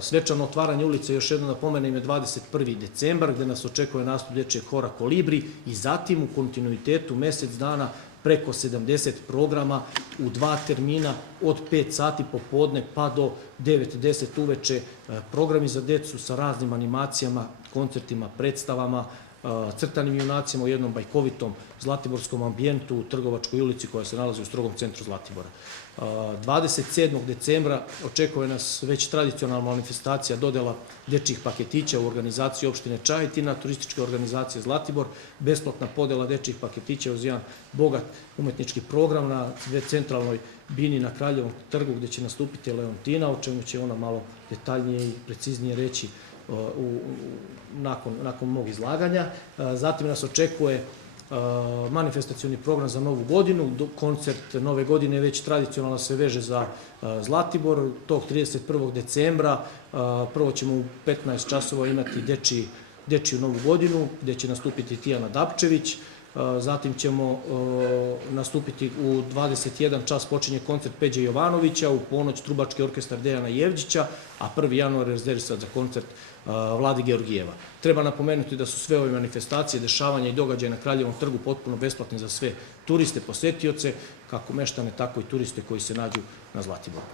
Svečano otvaranje ulice, još jedno da pomenem, je 21. decembar, gde nas očekuje nastup dečijeg hora Kolibri i zatim u kontinuitetu mesec dana preko 70 programa u 2 termina od 5 sati popodne pa do 9-10 uveče. Programi za decu sa raznim animacijama, koncertima, predstavama, crtanim junacima u jednom bajkovitom zlatiborskom ambijentu u Trgovačkoj ulici koja se nalazi u strogom centru Zlatibora. 27. decembra očekuje nas već tradicionalna manifestacija dodela dečjih paketića u organizaciji opštine Čajetina, turističke organizacije Zlatibor, besplatna podela dečjih paketića uz jedan bogat umetnički program na centralnoj bini na Kraljevom trgu gde će nastupiti Leontina, o čemu će ona malo detaljnije i preciznije reći nakon mog izlaganja. Zatim nas očekuje manifestacioni program za Novu godinu. Koncert Nove godine već tradicionalno se veže za Zlatibor. Tog 31. decembra prvo ćemo u 15 časova imati dečiju Novu godinu gde će nastupiti Tijana Dapčević. Zatim ćemo nastupiti u 21 čas počinje koncert Peđe Jovanovića, u ponoć trubački orkestar Dejana Jevđića, a 1. januar je rezervisan za koncert Vlade Georgijeva. Treba napomenuti da su sve ove manifestacije, dešavanja i događaje na Kraljevom trgu potpuno besplatne za sve turiste, posetioce, kako meštane, tako i turiste koji se nađu na Zlatiboru.